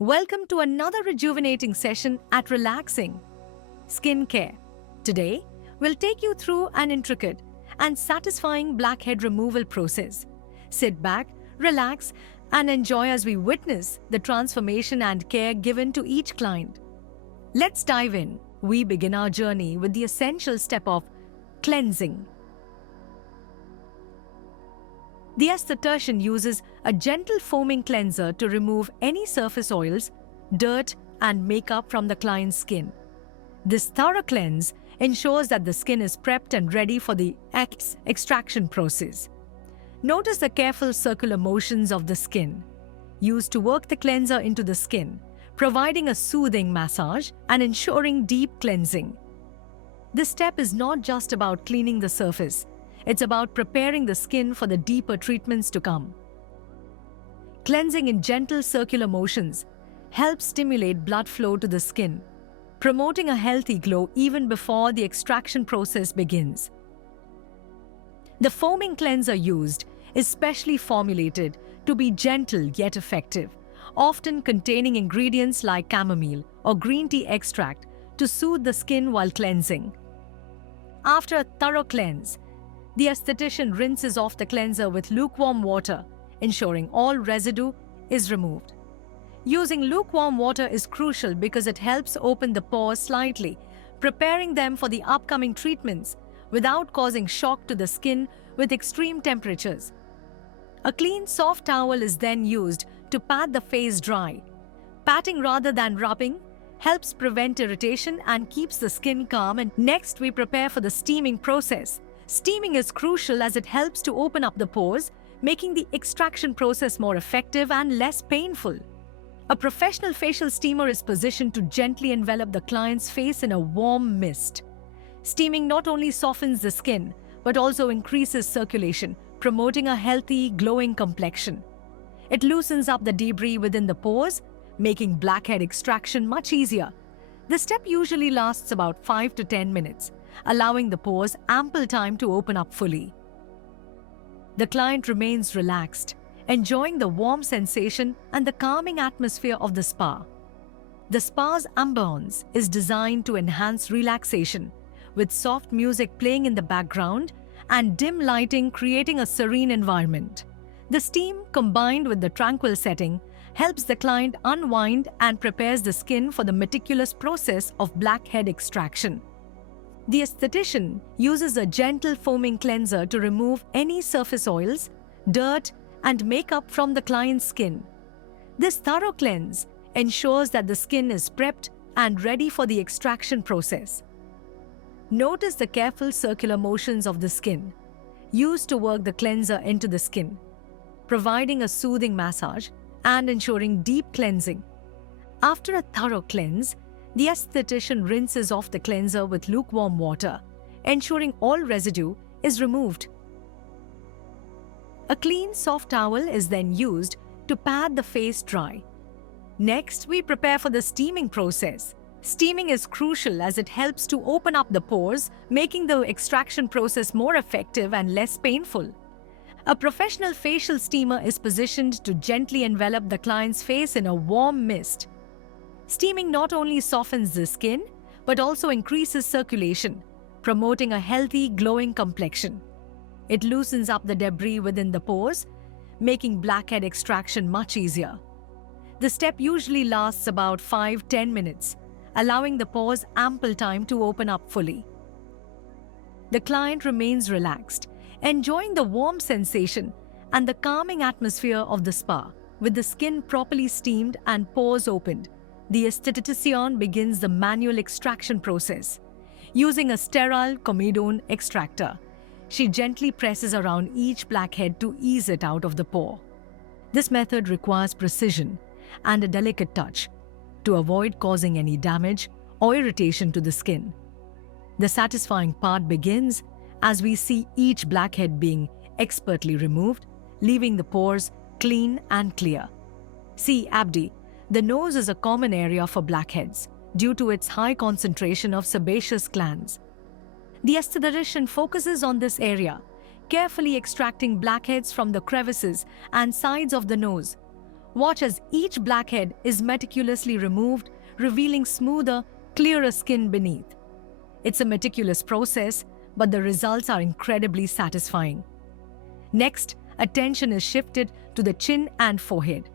Welcome to another rejuvenating session at Relaxing Skin Care. Today, we'll take you through an intricate and satisfying blackhead removal process. Sit back, relax, and enjoy as we witness the transformation and care given to each client. Let's dive in. We begin our journey with the essential step of cleansing. The esthetician uses a gentle foaming cleanser to remove any surface oils, dirt, and makeup from the client's skin. This thorough cleanse ensures that the skin is prepped and ready for the extraction process. Notice the careful circular motions of the skin, used to work the cleanser into the skin, providing a soothing massage and ensuring deep cleansing. This step is not just about cleaning the surface. It's about preparing the skin for the deeper treatments to come. Cleansing in gentle circular motions helps stimulate blood flow to the skin, promoting a healthy glow even before the extraction process begins. The foaming cleanser used is specially formulated to be gentle yet effective, often containing ingredients like chamomile or green tea extract to soothe the skin while cleansing. After a thorough cleanse, the esthetician rinses off the cleanser with lukewarm water, ensuring all residue is removed. Using lukewarm water is crucial because it helps open the pores slightly, preparing them for the upcoming treatments without causing shock to the skin with extreme temperatures. A clean, soft towel is then used to pat the face dry. Patting rather than rubbing helps prevent irritation and keeps the skin calm. And next, we prepare for the steaming process. Steaming is crucial as it helps to open up the pores, making the extraction process more effective and less painful. A professional facial steamer is positioned to gently envelop the client's face in a warm mist. Steaming not only softens the skin, but also increases circulation, promoting a healthy, glowing complexion. It loosens up the debris within the pores, making blackhead extraction much easier. The step usually lasts about 5 to 10 minutes, allowing the pores ample time to open up fully. The client remains relaxed, enjoying the warm sensation and the calming atmosphere of the spa. The spa's ambience is designed to enhance relaxation, with soft music playing in the background and dim lighting creating a serene environment. The steam, combined with the tranquil setting, helps the client unwind and prepares the skin for the meticulous process of blackhead extraction. The esthetician uses a gentle foaming cleanser to remove any surface oils, dirt, and makeup from the client's skin. This thorough cleanse ensures that the skin is prepped and ready for the extraction process. Notice the careful circular motions of the skin, used to work the cleanser into the skin, providing a soothing massage and ensuring deep cleansing. After a thorough cleanse, the esthetician rinses off the cleanser with lukewarm water, ensuring all residue is removed. A clean, soft towel is then used to pat the face dry. Next, we prepare for the steaming process. Steaming is crucial as it helps to open up the pores, making the extraction process more effective and less painful. A professional facial steamer is positioned to gently envelop the client's face in a warm mist. Steaming not only softens the skin, but also increases circulation, promoting a healthy, glowing complexion. It loosens up the debris within the pores, making blackhead extraction much easier. The step usually lasts about 5-10 minutes, allowing the pores ample time to open up fully. The client remains relaxed, enjoying the warm sensation and the calming atmosphere of the spa. With the skin properly steamed and pores opened, the esthetician begins the manual extraction process. Using a sterile comedone extractor, she gently presses around each blackhead to ease it out of the pore. This method requires precision and a delicate touch to avoid causing any damage or irritation to the skin. The satisfying part begins as we see each blackhead being expertly removed, leaving the pores clean and clear. See, Abdi, the nose is a common area for blackheads due to its high concentration of sebaceous glands. The esthetician focuses on this area, carefully extracting blackheads from the crevices and sides of the nose. Watch as each blackhead is meticulously removed, revealing smoother, clearer skin beneath. It's a meticulous process, but the results are incredibly satisfying. Next, attention is shifted to the chin and forehead,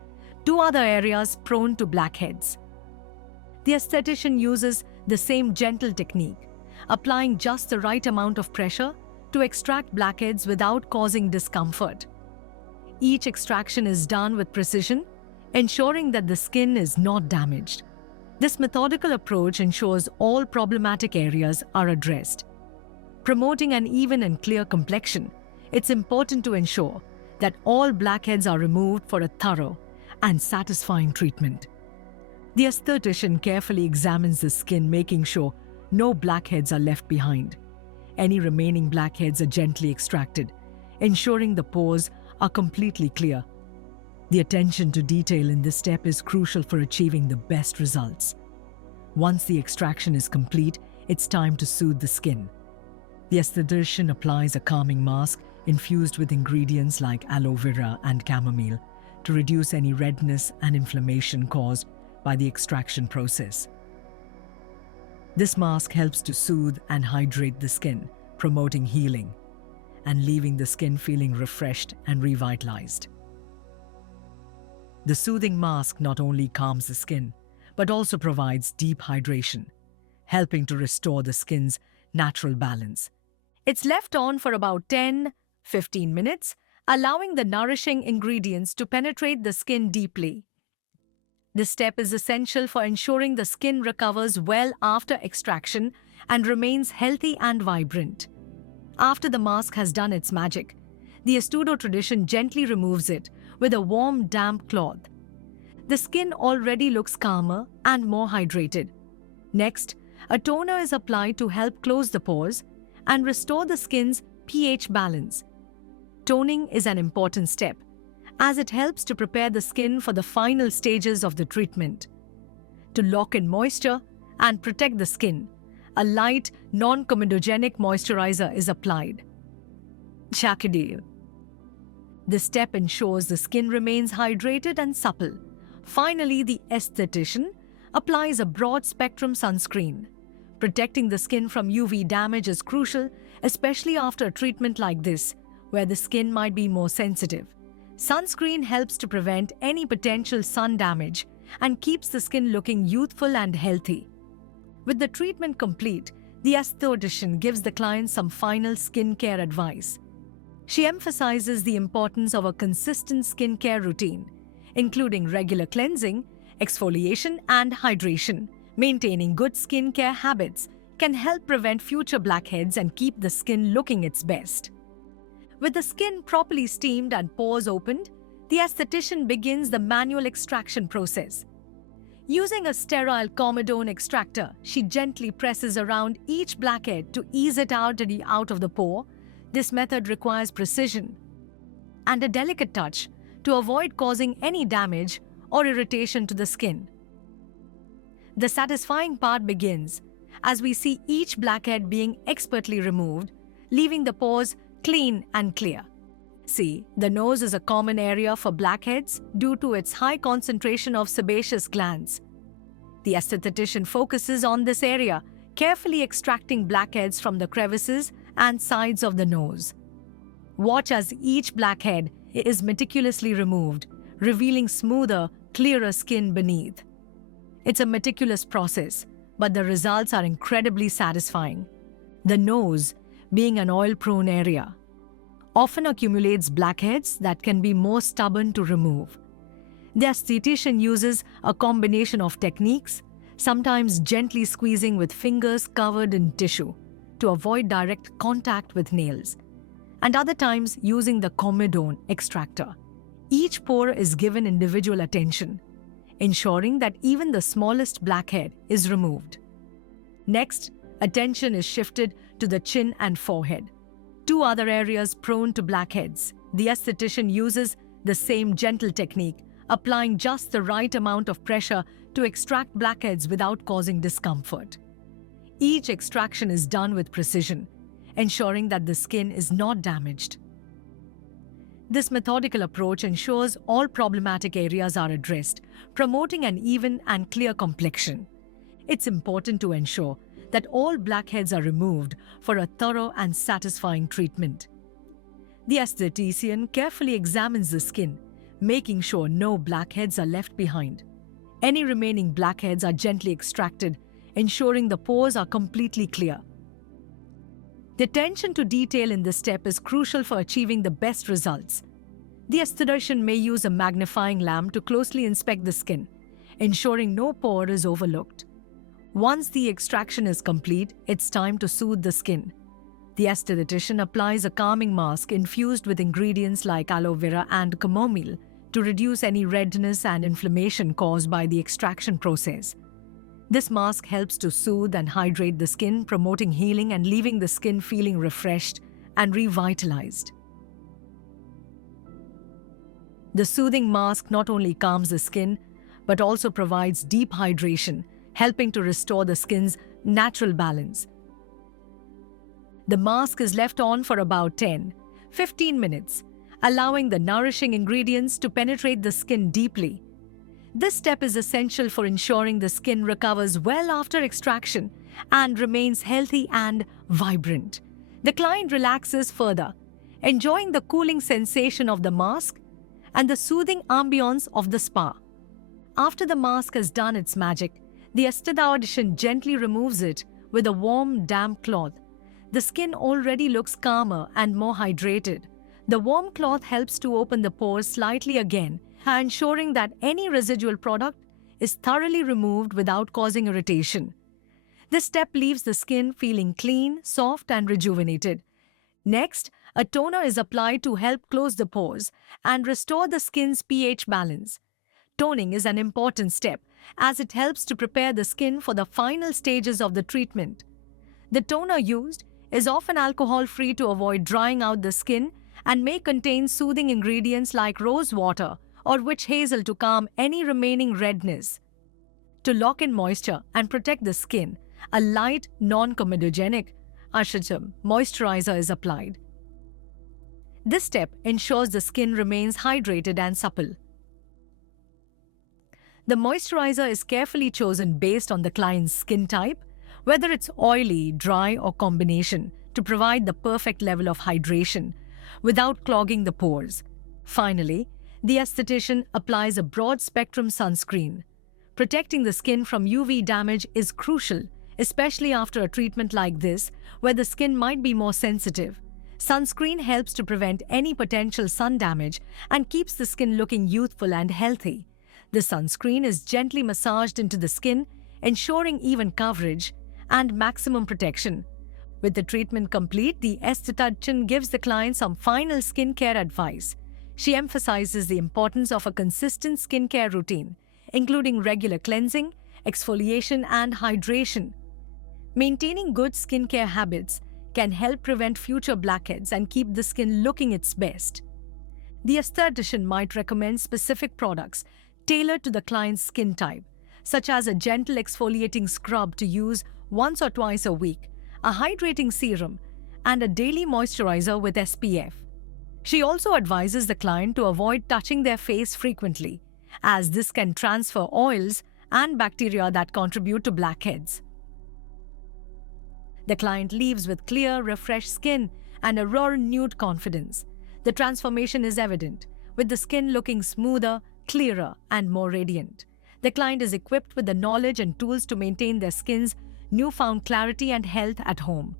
two other areas prone to blackheads. The esthetician uses the same gentle technique, applying just the right amount of pressure to extract blackheads without causing discomfort. Each extraction is done with precision, ensuring that the skin is not damaged. This methodical approach ensures all problematic areas are addressed. Promoting an even and clear complexion, it's important to ensure that all blackheads are removed for a thorough and satisfying treatment. The esthetician carefully examines the skin, making sure no blackheads are left behind. Any remaining blackheads are gently extracted, ensuring the pores are completely clear. The attention to detail in this step is crucial for achieving the best results. Once the extraction is complete, it's time to soothe the skin. The esthetician applies a calming mask infused with ingredients like aloe vera and chamomile to reduce any redness and inflammation caused by the extraction process. This mask helps to soothe and hydrate the skin, promoting healing and leaving the skin feeling refreshed and revitalized. The soothing mask not only calms the skin, but also provides deep hydration, helping to restore the skin's natural balance. It's left on for about 10-15 minutes, allowing the nourishing ingredients to penetrate the skin deeply. This step is essential for ensuring the skin recovers well after extraction and remains healthy and vibrant. After the mask has done its magic, the Estudo tradition gently removes it with a warm, damp cloth. The skin already looks calmer and more hydrated. Next, a toner is applied to help close the pores and restore the skin's pH balance. Toning is an important step, as it helps to prepare the skin for the final stages of the treatment. To lock in moisture and protect the skin, a light, non-comedogenic moisturizer is applied. Chakadil. This step ensures the skin remains hydrated and supple. Finally, the esthetician applies a broad-spectrum sunscreen. Protecting the skin from UV damage is crucial, especially after a treatment like this, where the skin might be more sensitive. Sunscreen helps to prevent any potential sun damage and keeps the skin looking youthful and healthy. With the treatment complete, the esthetician gives the client some final skincare advice. She emphasizes the importance of a consistent skincare routine, including regular cleansing, exfoliation, and hydration. Maintaining good skincare habits can help prevent future blackheads and keep the skin looking its best. With the skin properly steamed and pores opened, the esthetician begins the manual extraction process. Using a sterile comedone extractor, she gently presses around each blackhead to ease it out of the pore. This method requires precision and a delicate touch to avoid causing any damage or irritation to the skin. The satisfying part begins as we see each blackhead being expertly removed, leaving the pores clean and clear. See, the nose is a common area for blackheads due to its high concentration of sebaceous glands. The esthetician focuses on this area, carefully extracting blackheads from the crevices and sides of the nose. Watch as each blackhead is meticulously removed, revealing smoother, clearer skin beneath. It's a meticulous process, but the results are incredibly satisfying. The nose, being an oil-prone area, often accumulates blackheads that can be more stubborn to remove. The esthetician uses a combination of techniques, sometimes gently squeezing with fingers covered in tissue to avoid direct contact with nails, and other times using the comedone extractor. Each pore is given individual attention, ensuring that even the smallest blackhead is removed. Next, attention is shifted to the chin and forehead, two other areas prone to blackheads. The esthetician uses the same gentle technique, applying just the right amount of pressure to extract blackheads without causing discomfort. Each extraction is done with precision, ensuring that the skin is not damaged. This methodical approach ensures all problematic areas are addressed, promoting an even and clear complexion. It's important to ensure that all blackheads are removed for a thorough and satisfying treatment. The esthetician carefully examines the skin, making sure no blackheads are left behind. Any remaining blackheads are gently extracted, ensuring the pores are completely clear. The attention to detail in this step is crucial for achieving the best results. The esthetician may use a magnifying lamp to closely inspect the skin, ensuring no pore is overlooked. Once the extraction is complete, it's time to soothe the skin. The esthetician applies a calming mask infused with ingredients like aloe vera and chamomile to reduce any redness and inflammation caused by the extraction process. This mask helps to soothe and hydrate the skin, promoting healing and leaving the skin feeling refreshed and revitalized. The soothing mask not only calms the skin, but also provides deep hydration, helping to restore the skin's natural balance. The mask is left on for about 10-15 minutes, allowing the nourishing ingredients to penetrate the skin deeply. This step is essential for ensuring the skin recovers well after extraction and remains healthy and vibrant. The client relaxes further, enjoying the cooling sensation of the mask and the soothing ambience of the spa. After the mask has done its magic, the esthetician gently removes it with a warm, damp cloth. The skin already looks calmer and more hydrated. The warm cloth helps to open the pores slightly again, ensuring that any residual product is thoroughly removed without causing irritation. This step leaves the skin feeling clean, soft, and rejuvenated. Next, a toner is applied to help close the pores and restore the skin's pH balance. Toning is an important step as it helps to prepare the skin for the final stages of the treatment. The toner used is often alcohol-free to avoid drying out the skin and may contain soothing ingredients like rose water or witch hazel to calm any remaining redness. To lock in moisture and protect the skin, a light, non-comedogenic Ashwagandha moisturizer is applied. This step ensures the skin remains hydrated and supple. The moisturizer is carefully chosen based on the client's skin type, whether it's oily, dry, or combination, to provide the perfect level of hydration without clogging the pores. Finally, the esthetician applies a broad-spectrum sunscreen. Protecting the skin from UV damage is crucial, especially after a treatment like this, where the skin might be more sensitive. Sunscreen helps to prevent any potential sun damage and keeps the skin looking youthful and healthy. The sunscreen is gently massaged into the skin, ensuring even coverage and maximum protection. With the treatment complete, the esthetician gives the client some final skincare advice. She emphasizes the importance of a consistent skincare routine, including regular cleansing, exfoliation, and hydration. Maintaining good skincare habits can help prevent future blackheads and keep the skin looking its best. The esthetician might recommend specific products tailored to the client's skin type, such as a gentle exfoliating scrub to use once or twice a week, a hydrating serum, and a daily moisturizer with SPF. She also advises the client to avoid touching their face frequently, as this can transfer oils and bacteria that contribute to blackheads. The client leaves with clear, refreshed skin and a renewed confidence. The transformation is evident, with the skin looking smoother, clearer, and more radiant. The client is equipped with the knowledge and tools to maintain their skin's newfound clarity and health at home.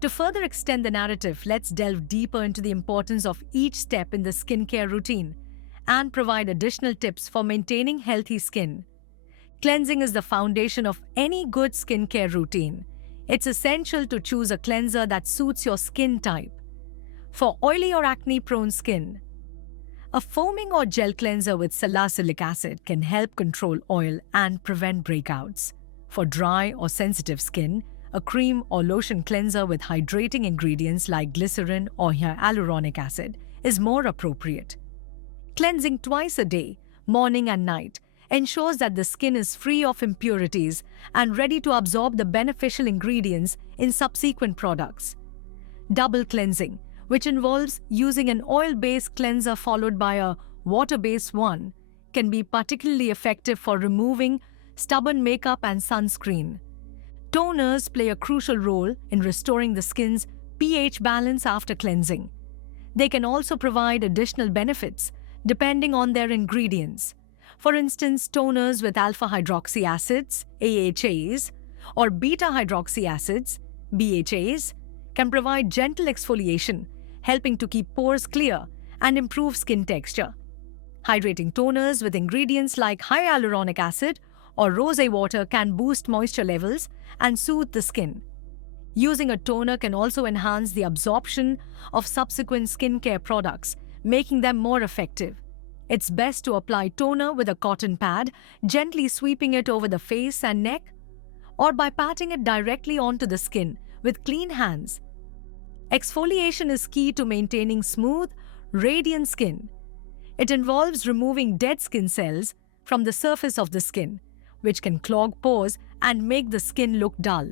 To further extend the narrative, let's delve deeper into the importance of each step in the skincare routine and provide additional tips for maintaining healthy skin. Cleansing is the foundation of any good skincare routine. It's essential to choose a cleanser that suits your skin type. For oily or acne-prone skin, a foaming or gel cleanser with salicylic acid can help control oil and prevent breakouts. For dry or sensitive skin, a cream or lotion cleanser with hydrating ingredients like glycerin or hyaluronic acid is more appropriate. Cleansing twice a day, morning and night, ensures that the skin is free of impurities and ready to absorb the beneficial ingredients in subsequent products. Double cleansing, which involves using an oil-based cleanser followed by a water-based one, can be particularly effective for removing stubborn makeup and sunscreen. Toners play a crucial role in restoring the skin's pH balance after cleansing. They can also provide additional benefits depending on their ingredients. For instance, toners with alpha hydroxy acids, AHAs, or beta hydroxy acids, BHAs, can provide gentle exfoliation, helping to keep pores clear and improve skin texture. Hydrating toners with ingredients like hyaluronic acid or rosé water can boost moisture levels and soothe the skin. Using a toner can also enhance the absorption of subsequent skincare products, making them more effective. It's best to apply toner with a cotton pad, gently sweeping it over the face and neck, or by patting it directly onto the skin with clean hands. Exfoliation is key to maintaining smooth, radiant skin. It involves removing dead skin cells from the surface of the skin, which can clog pores and make the skin look dull.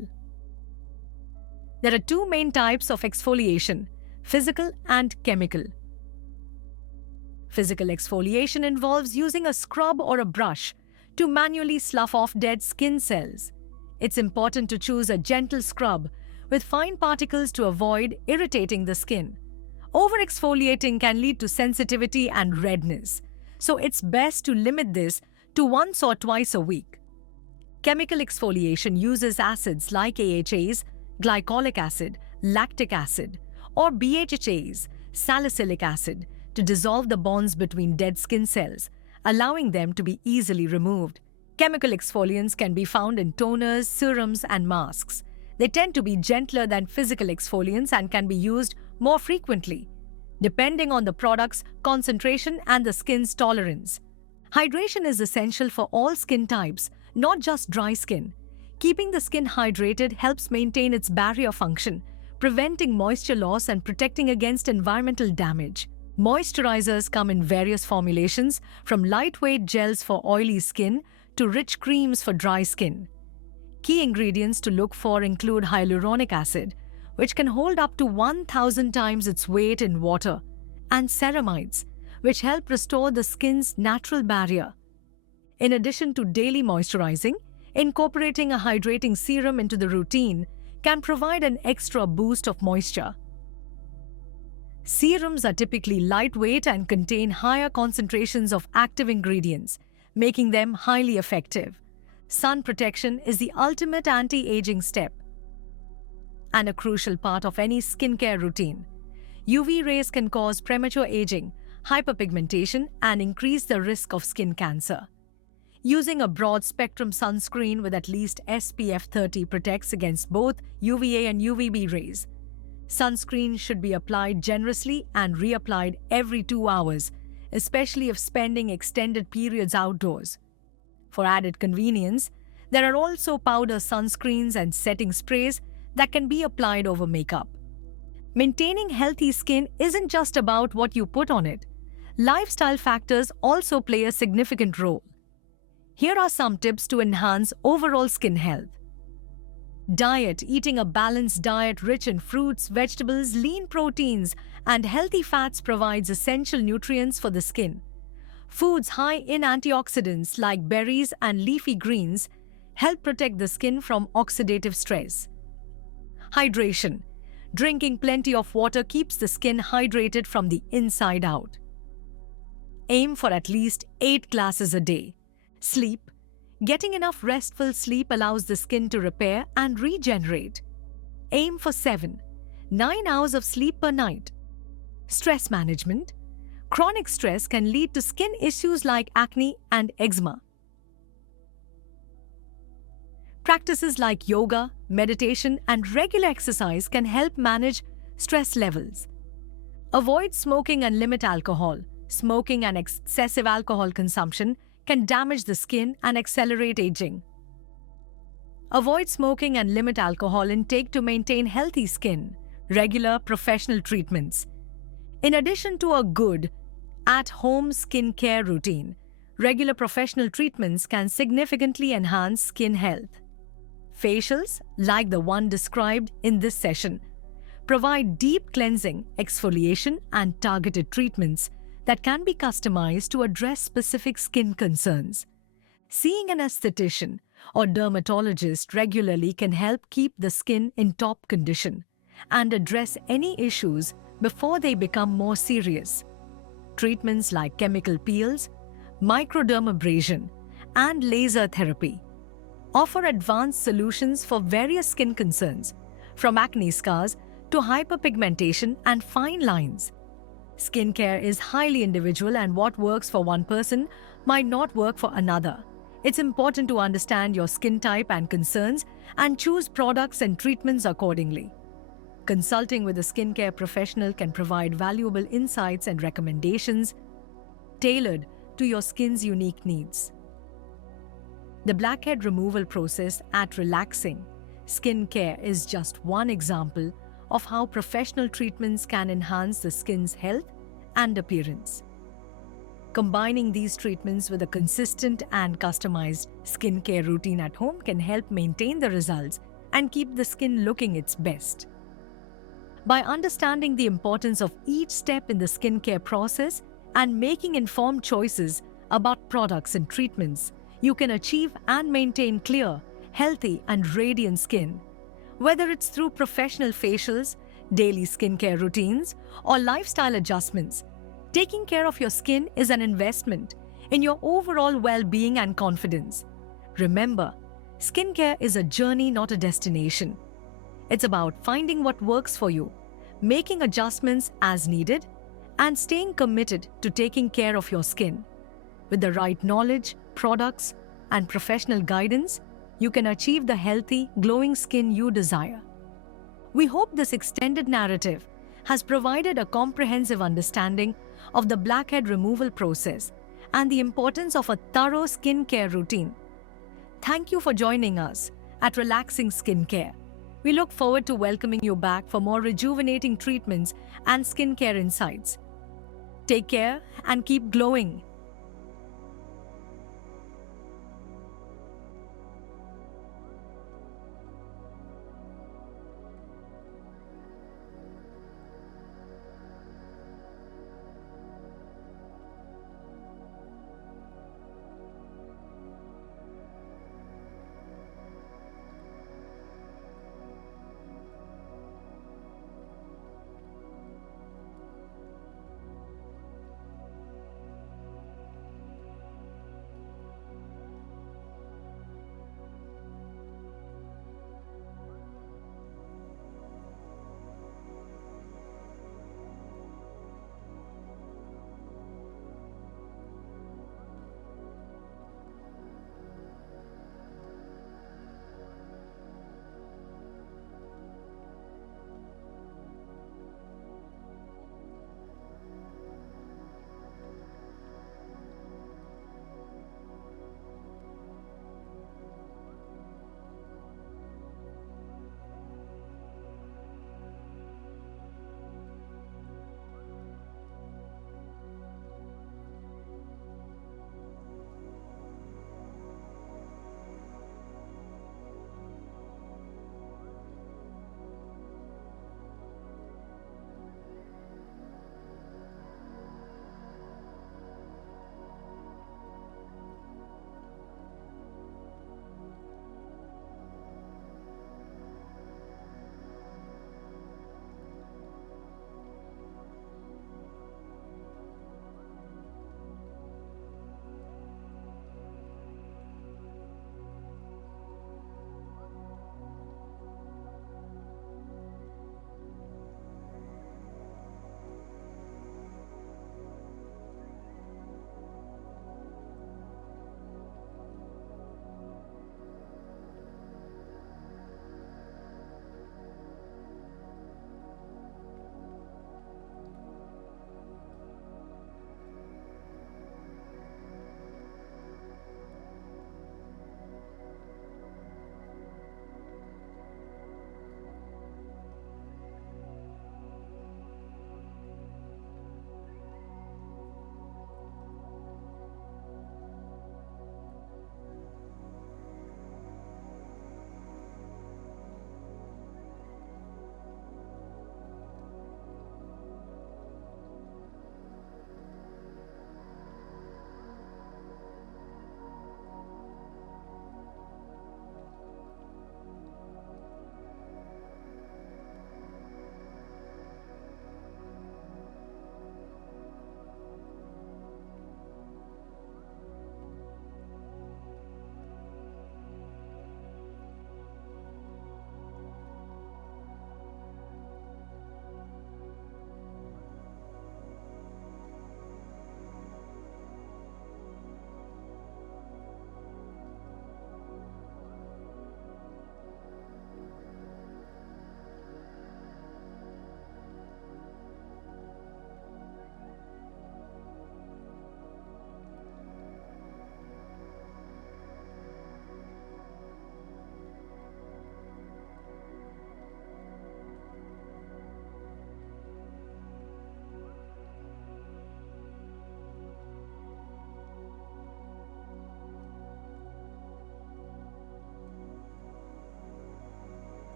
There are two main types of exfoliation: physical and chemical. Physical exfoliation involves using a scrub or a brush to manually slough off dead skin cells. It's important to choose a gentle scrub with fine particles to avoid irritating the skin. Over-exfoliating can lead to sensitivity and redness, so it's best to limit this to once or twice a week. Chemical exfoliation uses acids like AHAs, glycolic acid, lactic acid, or BHAs, salicylic acid, to dissolve the bonds between dead skin cells, allowing them to be easily removed. Chemical exfoliants can be found in toners, serums, and masks. They tend to be gentler than physical exfoliants and can be used more frequently, depending on the product's concentration and the skin's tolerance. Hydration is essential for all skin types, not just dry skin. Keeping the skin hydrated helps maintain its barrier function, preventing moisture loss and protecting against environmental damage. Moisturizers come in various formulations, from lightweight gels for oily skin to rich creams for dry skin. Key ingredients to look for include hyaluronic acid, which can hold up to 1,000 times its weight in water, and ceramides, which help restore the skin's natural barrier. In addition to daily moisturizing, incorporating a hydrating serum into the routine can provide an extra boost of moisture. Serums are typically lightweight and contain higher concentrations of active ingredients, making them highly effective. Sun protection is the ultimate anti-aging step and a crucial part of any skincare routine. UV rays can cause premature aging, hyperpigmentation, and increase the risk of skin cancer. Using a broad-spectrum sunscreen with at least SPF 30 protects against both UVA and UVB rays. Sunscreen should be applied generously and reapplied every 2 hours, especially if spending extended periods outdoors. For added convenience, there are also powder sunscreens and setting sprays that can be applied over makeup. Maintaining healthy skin isn't just about what you put on it. Lifestyle factors also play a significant role. Here are some tips to enhance overall skin health. Diet: eating a balanced diet rich in fruits, vegetables, lean proteins, and healthy fats provides essential nutrients for the skin. Foods high in antioxidants like berries and leafy greens help protect the skin from oxidative stress. Hydration: drinking plenty of water keeps the skin hydrated from the inside out. Aim for at least 8 glasses a day. Sleep: getting enough restful sleep allows the skin to repair and regenerate. Aim for 7-9 hours of sleep per night. Stress management: chronic stress can lead to skin issues like acne and eczema. Practices like yoga, meditation, and regular exercise can help manage stress levels. Avoid smoking and limit alcohol. Smoking and excessive alcohol consumption can damage the skin and accelerate aging. Avoid smoking and limit alcohol intake to maintain healthy skin. Regular professional treatments. In addition to a good, at-home skincare routine, regular professional treatments can significantly enhance skin health. Facials, like the one described in this session, provide deep cleansing, exfoliation, and targeted treatments that can be customized to address specific skin concerns. Seeing an esthetician or dermatologist regularly can help keep the skin in top condition and address any issues before they become more serious. Treatments like chemical peels, microdermabrasion, and laser therapy offer advanced solutions for various skin concerns, from acne scars to hyperpigmentation and fine lines. Skincare is highly individual, and what works for one person might not work for another. It's important to understand your skin type and concerns and choose products and treatments accordingly. Consulting with a skincare professional can provide valuable insights and recommendations tailored to your skin's unique needs. The blackhead removal process at Relaxing Skincare is just one example of how professional treatments can enhance the skin's health and appearance. Combining these treatments with a consistent and customized skincare routine at home can help maintain the results and keep the skin looking its best. By understanding the importance of each step in the skincare process and making informed choices about products and treatments, you can achieve and maintain clear, healthy, and radiant skin. Whether it's through professional facials, daily skincare routines, or lifestyle adjustments, taking care of your skin is an investment in your overall well-being and confidence. Remember, skincare is a journey, not a destination. It's about finding what works for you, making adjustments as needed, and staying committed to taking care of your skin. With the right knowledge, products, and professional guidance, you can achieve the healthy, glowing skin you desire. We hope this extended narrative has provided a comprehensive understanding of the blackhead removal process and the importance of a thorough skincare routine. Thank you for joining us at Relaxing Skincare. We look forward to welcoming you back for more rejuvenating treatments and skincare insights. Take care and keep glowing.